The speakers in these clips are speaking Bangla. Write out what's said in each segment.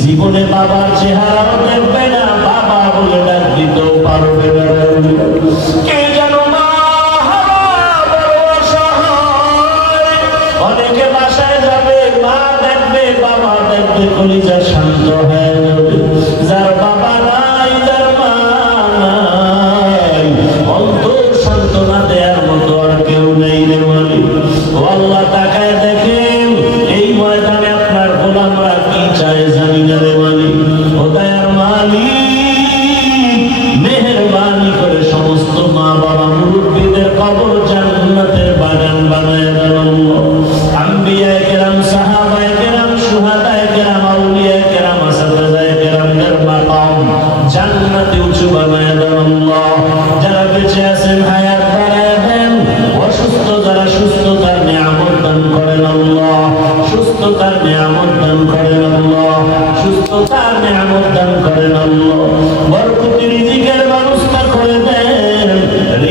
জীবনে বাবার চেহারাও দেখবে না, বাবা বলে ডাক দিতেও পারবে না। কে যেন মা বড় অসহায়, অনেকে বাসায় যাবে, মা দেখবে, বাবা দেখবে, কলিজা শান্ত হয়ে যাবে। যার বাবা নাই, যার মা নাই, অন্তর সান্ত্বনা দেওয়ার মতো আর কেউ নেই রে মালিক। ও আল্লাহ, তাকায় দেখেন এই ময়দানে আপনার গোলামরা কি চায় জানি না রে মালিক। ও দয়ার মালিক, মেহেরবানি করে সমস্ত মা বাবা মুরব্বীদের কবর জান্নাতের বাগান বানায় দেন। আম্বিয়ায়ে কেরাম, সাহাবায়ে কেরাম, শুহাদায়ে কেরাম, আউলিয়ায়ে কেরাম, আসাদায়ে কেরামদের মাকাম জান্নাতে উঁচু বানায় দেন। যারা বেঁচে আছেন হায়াত বাড়ায় দেন, অসুস্থ যারা সুস্থতার নিয়ামত দান করেন আল্লাহ, সুস্থতার নিয়ামত দান করেন আল্লাহ, সুস্থতার নিয়ামত দান করেন আল্লাহ। বরকতি রিজিকের ব্যবস্থা করে দেন,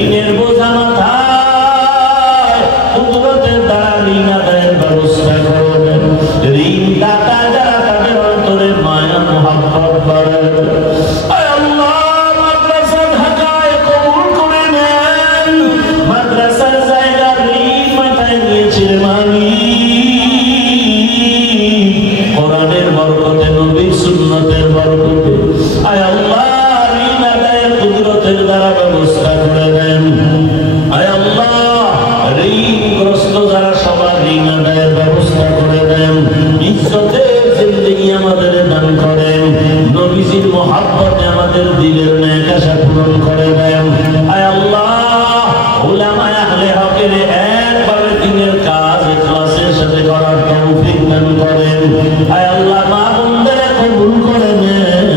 ঋণের বোঝা মাথায় কুদরতের দ্বারা ঋণ আদায়ের ব্যবস্থা করে দেন। ঋণ দাতা যারা তাদের অন্তরে মায়া মোহাব্বত বাড়ায় দেন। কোরআনের বরকতে, নবীর সুন্নতের বরকতে আয় আল্লাহ ঋণ আদায়ের কুদরতের দ্বারা ব্যবস্থা করে দেন। আয় আল্লাহ ঋণগ্রস্ত যারা সবার ঋণ আদায়ের ব্যবস্থা করে দেন। ইজ্জতের জিন্দেগি আমাদের দান করেন। নবীজির মহব্বতে আমাদের দিলের নেক আশা পূরণ করে দেন। আয় আল্লাহ উলামায়ে আহলে হকের একভাবে দিনের কাজ ইখলাসের সাথে করার তৌফিক দান করেন। আয় আল্লাহ মা বোনদের কবুল করে নেন।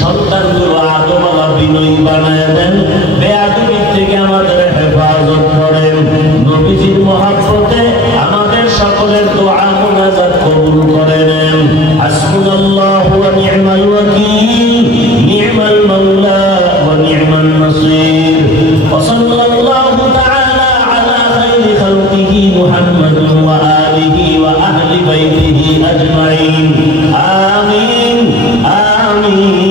সন্তানগুলো আদমওয়ালা বিনয়ী বানায় দেন। বেয়াদবির থেকে আমাদের হেফাজত করেন। নবীজির মহব্বতে আমাদের সকলের দোয়া মুনাজাত কবুল করে নেন। হাসবুনাল্লাহু ওয়া নি'মাল ওয়াকিল, নি'মাল মাওলা ওয়া নি'মান নাসির। ওয়া সাল্লাল্লাহু তাআলা আলা খাইরি খালকিহি মুহাম্মাদিন ওয়া আলিহি ওয়া আহলি বাইতিহি আজমাইন। আমিন আমিন।